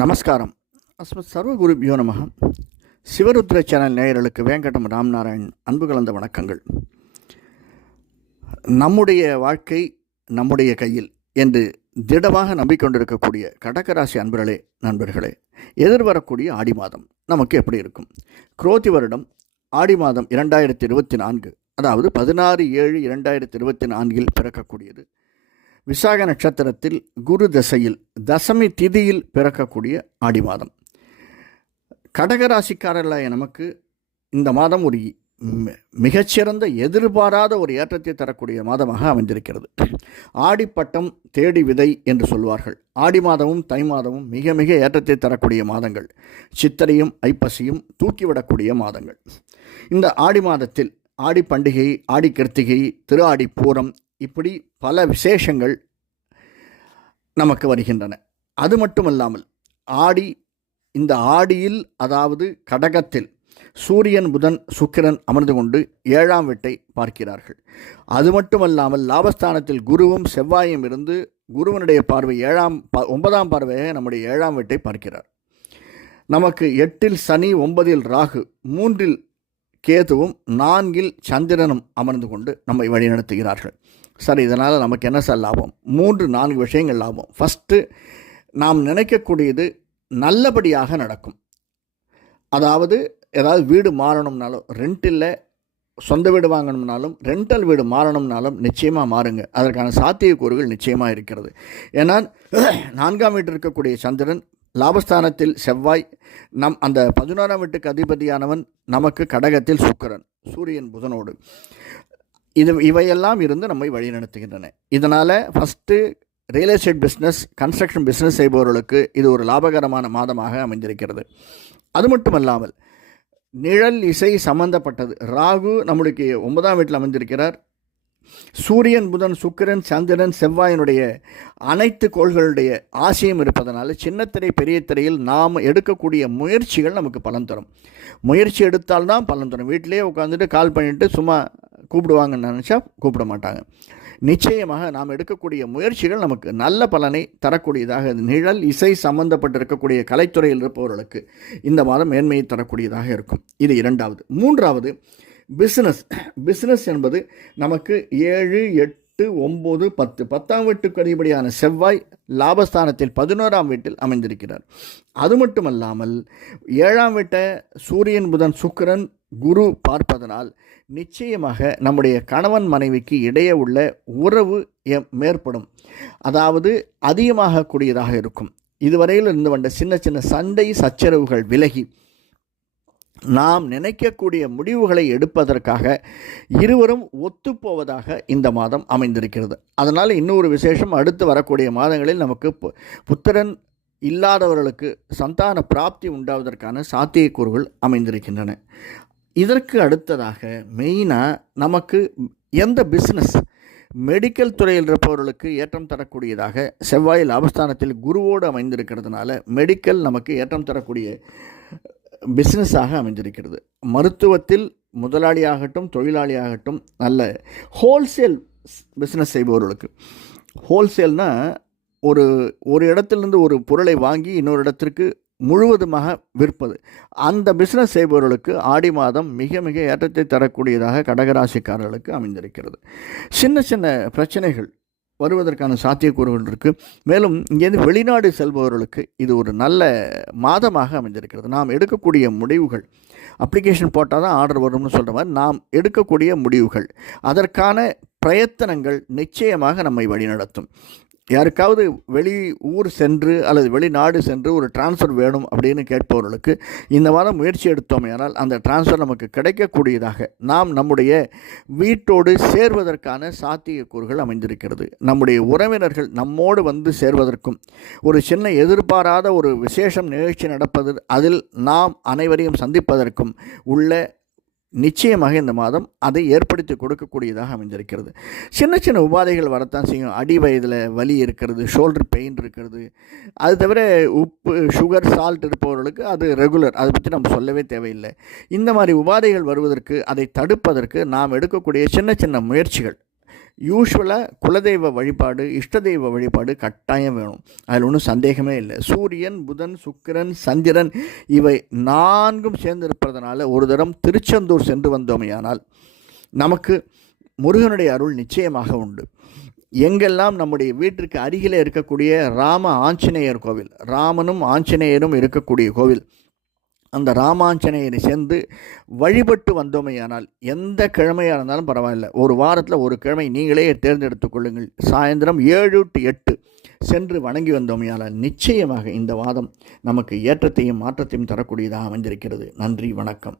நமஸ்காரம். அஸ்மத் சர்வகுருபியோ நமக. சிவருத்ர சேனல் நேயர்களுக்கு வேங்கடம் ராம்நாராயண் அன்பு கலந்த வணக்கங்கள். நம்முடைய வாழ்க்கை நம்முடைய கையில் என்று திடமாக நம்பிக்கொண்டிருக்கக்கூடிய கடகராசி நண்பர்களே, எதிர்வரக்கூடிய ஆடி மாதம் நமக்கு எப்படி இருக்கும்? குரோதி வருடம் ஆடி மாதம் 2024, அதாவது 16/7/2024 பிறக்கக்கூடியது. விசாக நட்சத்திரத்தில் குரு தசையில் தசமி திதியில் பிறக்கக்கூடிய ஆடி மாதம். கடகராசிக்காரர்களாய நமக்கு இந்த மாதம் ஒரு மிகச்சிறந்த எதிர்பாராத ஒரு ஏற்றத்தை தரக்கூடிய மாதமாக அமைந்திருக்கிறது. ஆடிப்பட்டம் தேடி விதை என்று சொல்வார்கள். ஆடி மாதமும் தை மாதமும் மிக மிக ஏற்றத்தை தரக்கூடிய மாதங்கள். சித்திரையும் ஐப்பசியும் தூக்கிவிடக்கூடிய மாதங்கள். இந்த ஆடி மாதத்தில் ஆடி பண்டிகை, ஆடி கிருத்திகை, திரு ஆடி பூரம், இப்படி பல விசேஷங்கள் நமக்கு வருகின்றன. அது மட்டுமல்லாமல் இந்த ஆடியில், அதாவது கடகத்தில் சூரியன், புதன், சுக்கிரன் அமர்ந்து கொண்டு 7ஆம் வீட்டை பார்க்கிறார்கள். அது மட்டுமல்லாமல் லாபஸ்தானத்தில் குருவும் செவ்வாயும் இருந்து குருவனுடைய பார்வை 9ஆம் பார்வையாக நம்முடைய 7ஆம் வீட்டை பார்க்கிறார். நமக்கு 8இல் சனி, 9இல் ராகு, 3இல் கேதுவும், 4இல் சந்திரனும் அமர்ந்து கொண்டு நம்மை வழிநடத்துகிறார்கள். சரி, இதனால் நமக்கு என்ன சார் லாபம்? 3-4 விஷயங்கள் லாபம். ஃபஸ்ட்டு, நாம் நினைக்கக்கூடியது நல்லபடியாக நடக்கும். அதாவது ஏதாவது வீடு மாறணும்னாலும், ரெண்டில் சொந்த வீடு வாங்கணும்னாலும், ரெண்டல் வீடு மாறணும்னாலும் நிச்சயமாக மாறுங்க. அதற்கான சாத்தியக்கூறுகள் நிச்சயமாக இருக்கிறது. ஏன்னா 4ஆம் வீட்டில் இருக்கக்கூடிய சந்திரன், லாபஸ்தானத்தில் செவ்வாய், அந்த 11ஆம் வீட்டுக்கு அதிபதியானவன் நமக்கு கடகத்தில் சுக்கிரன், சூரியன் புதனோடு, இவையெல்லாம் இருந்து நம்மை வழிநடத்துகின்றன. இதனால் first real estate business, construction business செய்பவர்களுக்கு இது ஒரு லாபகரமான மாதமாக அமைந்திருக்கிறது. அது மட்டுமல்லாமல் நிழல் இசை சம்பந்தப்பட்டது. ராகு நம்மளுக்கு 9ஆம் வீட்டில் அமைந்திருக்கிறார். சூரியன், புதன், சுக்கிரன், சந்திரன், செவ்வாயினுடைய அனைத்து கோள்களுடைய ஆசையும் இருப்பதனால சின்னத்திரை பெரிய திரையில் நாம் எடுக்கக்கூடிய முயற்சிகள் நமக்கு பலன் தரும். முயற்சி எடுத்தால்தான் பலன் தரும். வீட்டிலே உட்காந்துட்டு கால் பண்ணிவிட்டு சும்மா கூப்பிடுவாங்கன்னு நினச்சா கூப்பிட மாட்டாங்க. நிச்சயமாக நாம் எடுக்கக்கூடிய முயற்சிகள் நமக்கு நல்ல பலனை தரக்கூடியதாக, நிழல் இசை சம்பந்தப்பட்டிருக்கக்கூடிய கலைத்துறையில் இருப்பவர்களுக்கு இந்த மாதம் மேன்மையை தரக்கூடியதாக இருக்கும். இது 2வது. 3வது, பிஸ்னஸ் என்பது நமக்கு 7, 8, 9, 10, 10ஆம் வீட்டுக்கு அதிபதியான செவ்வாய் லாபஸ்தானத்தில் 11ஆம் வீட்டில் அமைந்திருக்கிறார். அது மட்டுமல்லாமல் 7ஆம் வீட்டை சூரியன், புதன், சுக்கிரன், குரு பார்ப்பதனால் நிச்சயமாக நம்முடைய கணவன் மனைவிக்கு இடையே உள்ள உறவு மேற்படும். அதாவது அதிகமாக கூடியதாக இருக்கும். இதுவரையில் இருந்து வந்த சின்ன சின்ன சண்டை சச்சரவுகள் விலகி நாம் நினைக்கக்கூடிய முடிவுகளை எடுப்பதற்காக இருவரும் ஒத்துப்போவதாக இந்த மாதம் அமைந்திருக்கிறது. அதனால் இன்னொரு விசேஷம், அடுத்து வரக்கூடிய மாதங்களில் நமக்கு புத்திரன் இல்லாதவர்களுக்கு சந்தான பிராப்தி உண்டாவதற்கான சாத்தியக்கூறுகள் அமைந்திருக்கின்றன. இதற்கு அடுத்ததாக மெயினாக நமக்கு எந்த பிஸ்னஸ், மெடிக்கல் துறையில் இருப்பவர்களுக்கு ஏற்றம் தரக்கூடியதாக செவ்வாய் லாபஸ்தானத்தில் குருவோடு அமைந்திருக்கிறதுனால மெடிக்கல் நமக்கு ஏற்றம் தரக்கூடிய பிஸ்னஸாக அமைந்திருக்கிறது. மருத்துவத்தில் முதலாளியாகட்டும் தொழிலாளியாகட்டும், நல்ல ஹோல்சேல் பிஸ்னஸ் செய்பவர்களுக்கு, ஹோல்சேல்னால் ஒரு இடத்திலிருந்து ஒரு பொருளை வாங்கி இன்னொரு இடத்திற்கு முழுவதுமாக விற்பது, அந்த பிஸ்னஸ் செய்பவர்களுக்கு ஆடி மாதம் மிக மிக ஏற்றத்தை தரக்கூடியதாக கடகராசிக்காரர்களுக்கு அமைந்திருக்கிறது. சின்ன சின்ன பிரச்சனைகள் வருவதற்கான சாத்தியக்கூறுகள் இருக்குது. மேலும் இங்கேருந்து வெளிநாடு செல்பவர்களுக்கு இது ஒரு நல்ல மாதமாக அமைந்திருக்கிறது. நாம் எடுக்கக்கூடிய முடிவுகள், அப்ளிகேஷன் போட்டால் தான் ஆர்டர் வரும்னு சொல்கிற மாதிரி நாம் எடுக்கக்கூடிய முடிவுகள், அதற்கான பிரயத்தனங்கள் நிச்சயமாக நம்மை வழிநடத்தும். யாருக்காவது வெளி ஊர் சென்று அல்லது வெளிநாடு சென்று ஒரு டிரான்ஸ்ஃபர் வேணும் அப்படின்னு கேட்பவர்களுக்கு இந்த மாதம் முயற்சி எடுத்தோம் ஆனால் அந்த டிரான்ஸ்ஃபர் நமக்கு கிடைக்கக்கூடியதாக, நாம் நம்முடைய வீட்டோடு சேர்வதற்கான சாத்தியக்கூறுகள் அமைந்திருக்கிறது. நம்முடைய உறவினர்கள் நம்மோடு வந்து சேர்வதற்கும், ஒரு சின்ன எதிர்பாராத ஒரு விசேஷம் நிகழ்ச்சி நடப்பது, அதில் நாம் அனைவரையும் சந்திப்பதற்கும் உள்ள நிச்சயமாக இந்த மாதம் அதை ஏற்படுத்தி கொடுக்கக்கூடியதாக அமைந்திருக்கிறது. சின்ன சின்ன உபாதைகள் வரத்தான் செய்யும். அடி வயதில் வலி இருக்கிறது, ஷோல்டர் பெயின் இருக்கிறது. அது தவிர உப்பு, சுகர், சால்ட் இருப்பவர்களுக்கு அது ரெகுலர், அதை பற்றி நம்ம சொல்லவே தேவையில்லை. இந்த மாதிரி உபாதைகள் வருவதற்கு, அதை தடுப்பதற்கு நாம் எடுக்கக்கூடிய சின்ன சின்ன முயற்சிகள் யூஸ்வலாக குலதெய்வ வழிபாடு, இஷ்ட தெய்வ வழிபாடு கட்டாயம் வேணும். அதில் ஒன்றும் சந்தேகமே இல்லை. சூரியன், புதன், சுக்கிரன், சந்திரன் இவை 4ம் சேர்ந்திருப்பதனால ஒரு தரம் திருச்செந்தூர் சென்று வந்தோமையானால் நமக்கு முருகனுடைய அருள் நிச்சயமாக உண்டு. எங்கெல்லாம் நம்முடைய வீட்டிற்கு அருகிலே இருக்கக்கூடிய ராம ஆஞ்சநேயர் கோவில், ராமனும் ஆஞ்சநேயரும் இருக்கக்கூடிய கோவில், அந்த ராமாஞ்சநேயரை சேர்ந்து வழிபட்டு வந்தோமையானால் எந்த கிழமையாக இருந்தாலும் பரவாயில்லை, ஒரு வாரத்தில் ஒரு கிழமை நீங்களே தேர்ந்தெடுத்து கொள்ளுங்கள். சாயந்தரம் 7 to 8 சென்று வணங்கி வந்தோமையானால் நிச்சயமாக இந்த வாதம் நமக்கு ஏற்றத்தையும் மாற்றத்தையும் தரக்கூடியதாக அமைந்திருக்கிறது. நன்றி, வணக்கம்.